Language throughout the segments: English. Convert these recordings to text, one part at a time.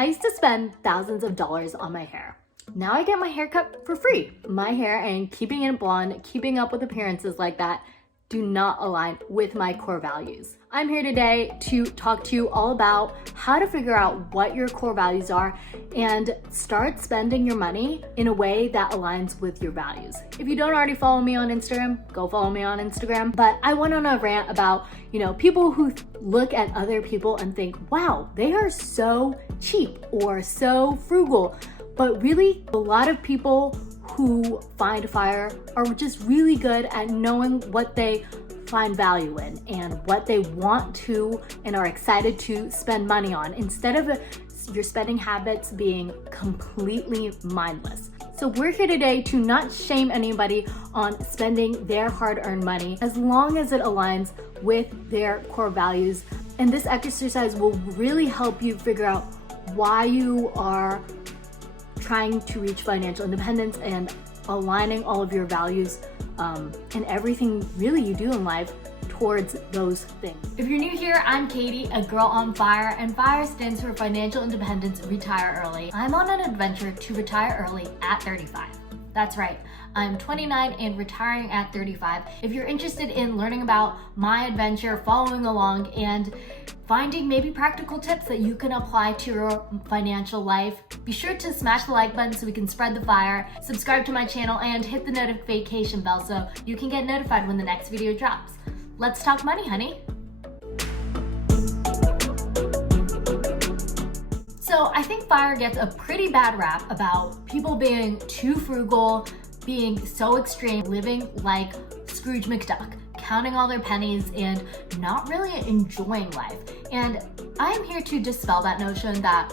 I used to spend thousands of dollars on my hair. Now I get my hair cut for free. My hair and keeping it blonde, keeping up with appearances like that do not align with my core values. I'm here today to talk to you all about how to figure out what your core values are and start spending your money in a way that aligns with your values. If you don't already follow me on Instagram, go follow me on Instagram. But I went on a rant about, people who look at other people and think, wow, they are so cheap or so frugal. But really, a lot of people who find FIRE are just really good at knowing what they find value in and what they want to and are excited to spend money on, instead of your spending habits being completely mindless. So we're here today to not shame anybody on spending their hard-earned money as long as it aligns with their core values. And this exercise will really help you figure out why you are trying to reach financial independence and aligning all of your values and everything really you do in life towards those things. If you're new here, I'm Katie, a girl on FIRE, and FIRE stands for Financial Independence Retire Early. I'm on an adventure to retire early at 35. That's right, I'm 29 and retiring at 35. If you're interested in learning about my adventure, following along, and finding maybe practical tips that you can apply to your financial life, be sure to smash the like button so we can spread the fire, subscribe to my channel, and hit the notification bell so you can get notified when the next video drops. Let's talk money, honey. So I think FIRE gets a pretty bad rap about people being too frugal, being so extreme, living like Scrooge McDuck, counting all their pennies and not really enjoying life. And I'm here to dispel that notion that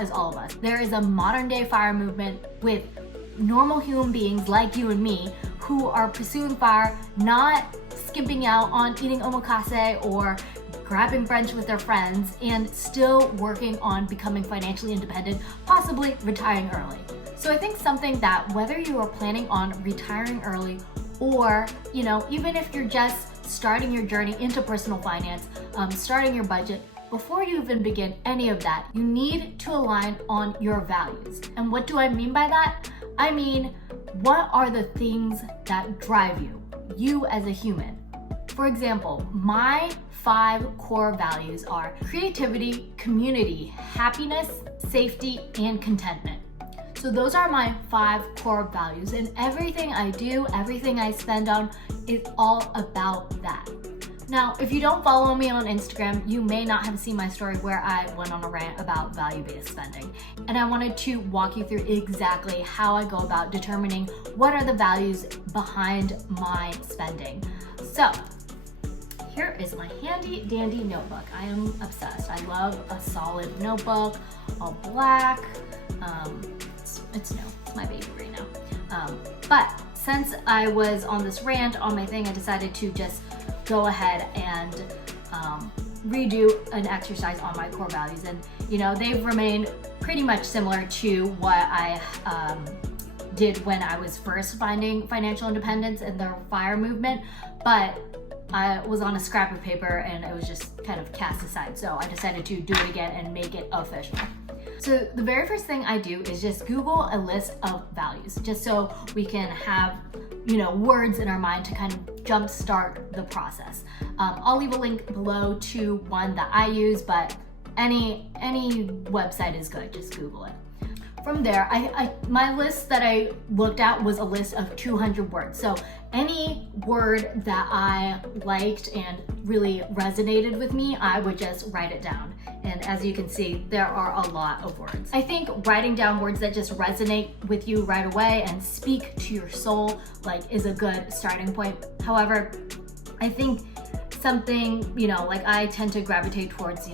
is all of us. There is a modern day FIRE movement with normal human beings like you and me who are pursuing FIRE, not skimping out on eating omakase or grabbing brunch with their friends, and still working on becoming financially independent, possibly retiring early. So I think something that whether you are planning on retiring early or, even if you're just starting your journey into personal finance, starting your budget, before you even begin any of that, you need to align on your values. And what do I mean by that? I mean, what are the things that drive you as a human? For example, my 5 core values are creativity, community, happiness, safety, and contentment. So those are my 5 core values, and everything I do, everything I spend on is all about that. Now, if you don't follow me on Instagram, you may not have seen my story where I went on a rant about value-based spending. And I wanted to walk you through exactly how I go about determining what are the values behind my spending. So here is my handy dandy notebook. I am obsessed. I love a solid notebook, all black. It's new, it's my baby right now. But since I was on this rant on my thing, I decided to just go ahead and redo an exercise on my core values. And they've remained pretty much similar to what I did when I was first finding financial independence and the FIRE movement, but I was on a scrap of paper and it was just kind of cast aside. So I decided to do it again and make it official. So the very first thing I do is just Google a list of values, just so we can have, words in our mind to kind of jumpstart the process. I'll leave a link below to one that I use, but any website is good, just Google it. From there, my list that I looked at was a list of 200 words. So any word that I liked and really resonated with me, I would just write it down. And as you can see, there are a lot of words. I think writing down words that just resonate with you right away and speak to your soul is a good starting point. However, I think something, I tend to gravitate towards,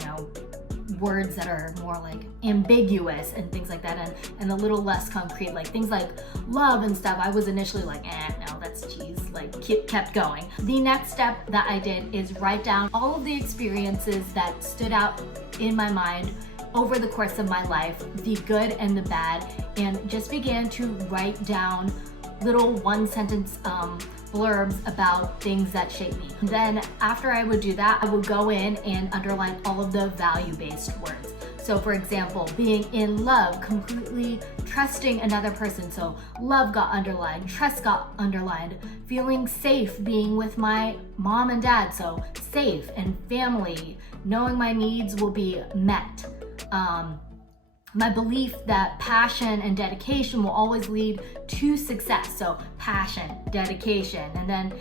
words that are more ambiguous and things like that, and a little less concrete, things like love and stuff. I was initially no, that's cheese, kept going. The next step that I did is write down all of the experiences that stood out in my mind over the course of my life, the good and the bad, and just began to write down little one-sentence blurbs about things that shape me. Then after I would do that, I would go in and underline all of the value-based words. So So for example, being in love, completely trusting another person. So love got underlined, trust got underlined. Feeling safe, being with my mom and dad. So safe and family, knowing my needs will be met. My belief that passion and dedication will always lead to success. So passion, dedication, and then,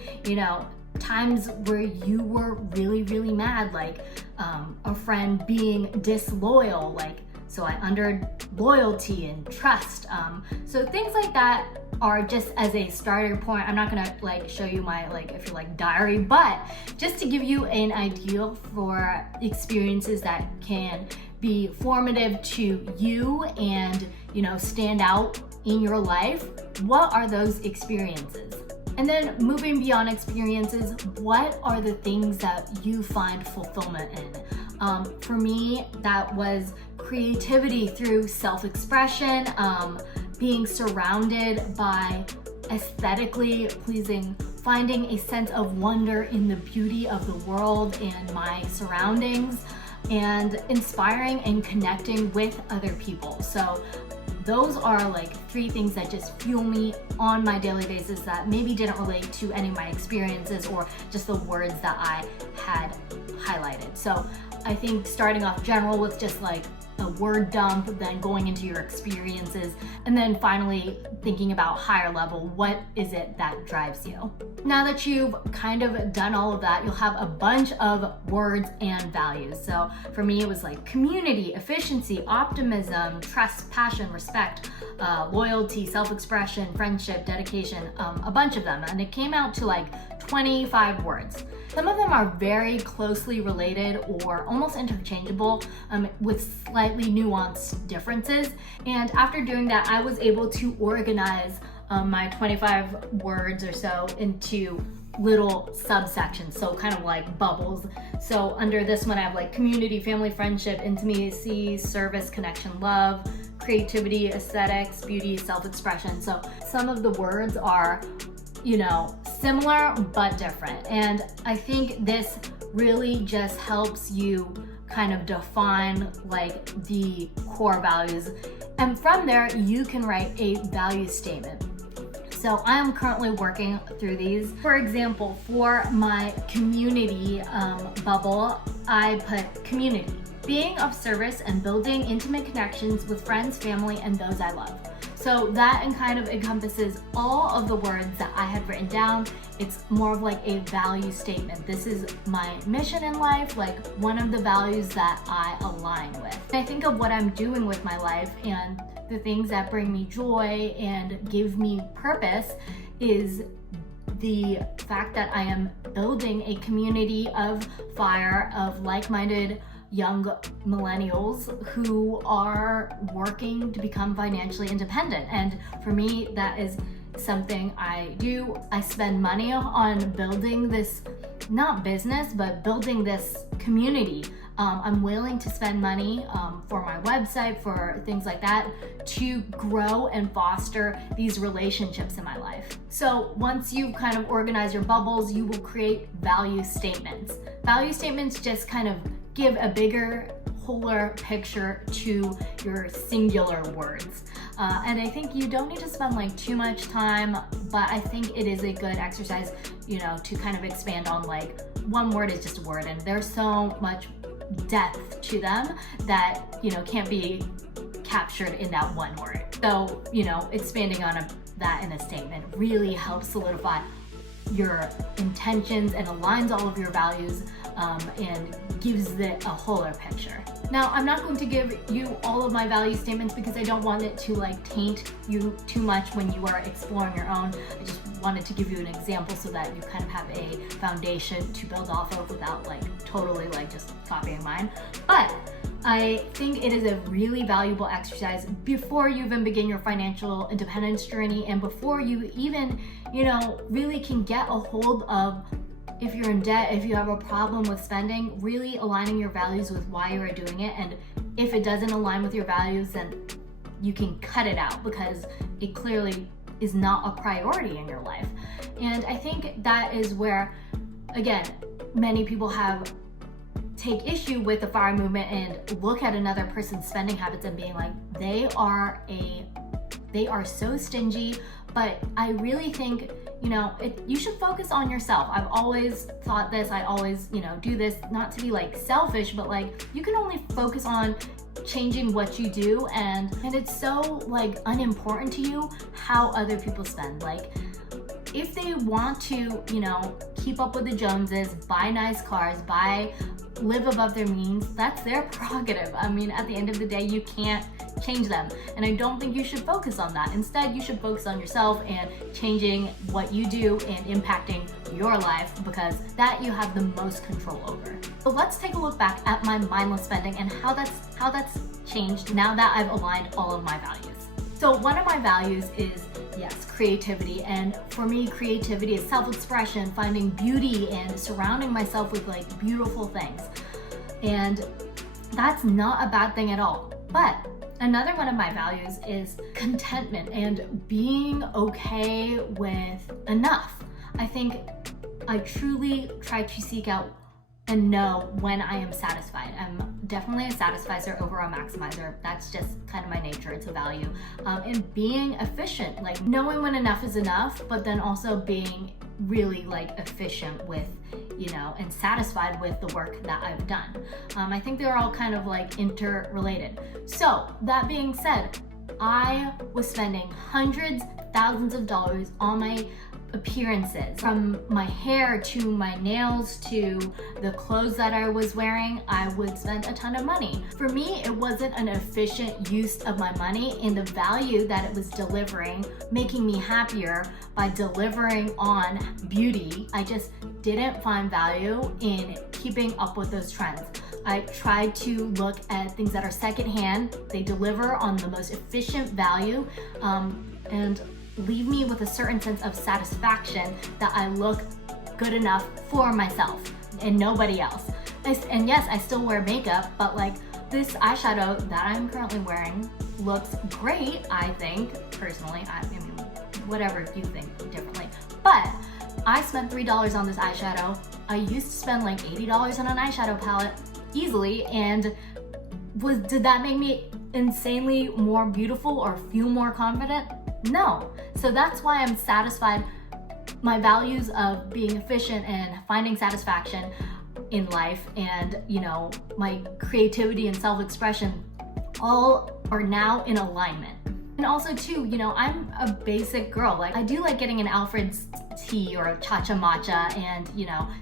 times where you were really, really mad, like a friend being disloyal, so I under loyalty and trust. So things like that are just as a starter point. I'm not gonna show you my if you diary, but just to give you an idea for experiences that can be formative to you and stand out in your life. What are those experiences? And then moving beyond experiences, what are the things that you find fulfillment in? For me, that was creativity through self-expression, being surrounded by aesthetically pleasing, finding a sense of wonder in the beauty of the world and my surroundings, and inspiring and connecting with other people. So those are 3 things that just fuel me on my daily basis that maybe didn't relate to any of my experiences or just the words that I had highlighted. So I think starting off general with just a word dump, then going into your experiences, and then finally thinking about higher level, what is it that drives you? Now that you've kind of done all of that, you'll have a bunch of words and values. So for me, it was community, efficiency, optimism, trust, passion, respect, loyalty, self-expression, friendship, dedication, a bunch of them. And it came out to 25 words. Some of them are very closely related or almost interchangeable with slightly nuanced differences. And after doing that, I was able to organize my 25 words or so into little subsections, so kind of like bubbles. So under this one, I have community, family, friendship, intimacy, service, connection, love, creativity, aesthetics, beauty, self-expression. So some of the words are similar but different. And I think this really just helps you kind of define the core values. And from there, you can write a value statement. So I am currently working through these. For example, for my community bubble, I put community, being of service and building intimate connections with friends, family, and those I love. So that kind of encompasses all of the words that I had written down. It's more of a value statement. This is my mission in life, one of the values that I align with. I think of what I'm doing with my life and the things that bring me joy and give me purpose is the fact that I am building a community of FIRE, of like-minded young millennials who are working to become financially independent. And for me, that is something I do. I spend money on building this, not business, but building this community. I'm willing to spend money for my website, for things like that, to grow and foster these relationships in my life. So once you kind of organize your bubbles, you will create value statements. Value statements just kind of give a bigger, wholer picture to your singular words. And I think you don't need to spend too much time, but I think it is a good exercise, to kind of expand on one word is just a word, and there's so much depth to them that, can't be captured in that one word. So, expanding on that in a statement really helps solidify your intentions and aligns all of your values and gives it a wholer picture. Now, I'm not going to give you all of my value statements because I don't want it to taint you too much when you are exploring your own. I just wanted to give you an example so that you kind of have a foundation to build off of without totally just copying mine. But I think it is a really valuable exercise before you even begin your financial independence journey and before you even, really can get a hold of, if you're in debt, if you have a problem with spending, really aligning your values with why you are doing it. And if it doesn't align with your values, then you can cut it out because it clearly is not a priority in your life. And I think that is where, again, many people have take issue with the FIRE movement and look at another person's spending habits and being like, they are so stingy. But I really think, you should focus on yourself. I've always thought this, I always, do this, not to be like selfish, but like you can only focus on changing what you do, and it's so like unimportant to you how other people spend. Like if they want to, keep up with the Joneses, buy nice cars, live above their means, that's their prerogative. I mean, at the end of the day, you can't change them. And I don't think you should focus on that. Instead, you should focus on yourself and changing what you do and impacting your life, because that you have the most control over. So let's take a look back at my mindless spending and how that's changed now that I've aligned all of my values. So one of my values is, yes, creativity. And for me, creativity is self-expression, finding beauty, and surrounding myself with like beautiful things. And that's not a bad thing at all. But another one of my values is contentment and being okay with enough. I think I truly try to seek out and know when I am satisfied. I'm definitely a satisficer over a maximizer. That's just kind of my nature, it's a value. And being efficient, like knowing when enough is enough, but then also being really like efficient with, and satisfied with the work that I've done. I think they're all kind of like interrelated. So that being said, I was spending hundreds, thousands of dollars on my appearances, from my hair to my nails to the clothes that I was wearing. I would spend a ton of money. For me, it wasn't an efficient use of my money in the value that it was delivering, making me happier by delivering on beauty. I just didn't find value in keeping up with those trends. I tried to look at things that are secondhand. They deliver on the most efficient value, and leave me with a certain sense of satisfaction that I look good enough for myself and nobody else. And yes, I still wear makeup, but like this eyeshadow that I'm currently wearing looks great, I think, personally. I mean, whatever you think differently. But I spent $3 on this eyeshadow. I used to spend like $80 on an eyeshadow palette easily, and did that make me insanely more beautiful or feel more confident? No. So that's why I'm satisfied. My values of being efficient and finding satisfaction in life, and my creativity and self-expression, all are now in alignment. And also too, I'm a basic girl. Like I do like getting an Alfred's tea or a cha-cha matcha and,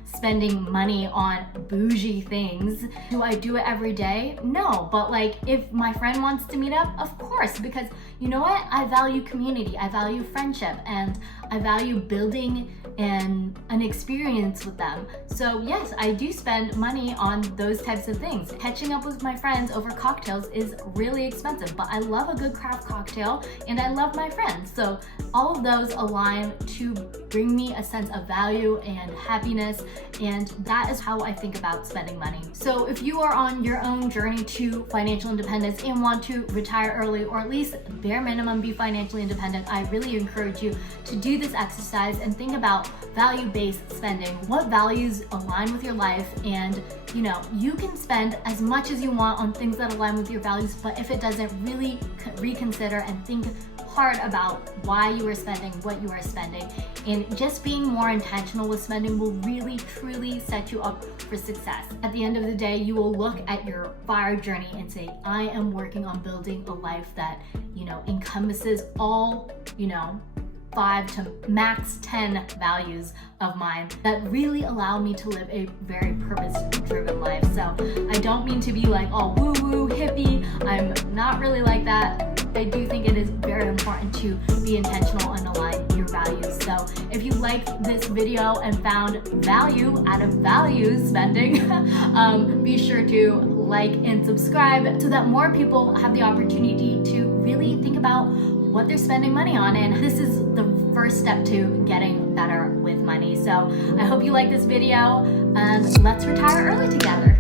spending money on bougie things. Do I do it every day? No, but like if my friend wants to meet up, of course, because you know what? I value community, I value friendship, and I value building an experience with them. So yes, I do spend money on those types of things. Catching up with my friends over cocktails is really expensive, but I love a good craft cocktail and I love my friends. So all of those align to bring me a sense of value and happiness, and that is how I think about spending money. So if you are on your own journey to financial independence and want to retire early, or at least bare minimum be financially independent, I really encourage you to do this exercise and think about value-based spending. What values align with your life? And you can spend as much as you want on things that align with your values, but if it doesn't, really reconsider and think hard about why you are spending what you are spending. And just being more intentional with spending will really truly set you up for success. At the end of the day, you will look at your FIRE journey and say, I am working on building a life that encompasses all 5 to max 10 values of mine that really allow me to live a very purpose-driven life. So I don't mean to be like all woo-woo hippie. I'm not really like that. I do think it is very important to be intentional and align your values. So if you liked this video and found value out of value spending, be sure to like and subscribe so that more people have the opportunity to really think about what they're spending money on. And this is the first step to getting better with money. So I hope you like this video, and let's retire early together.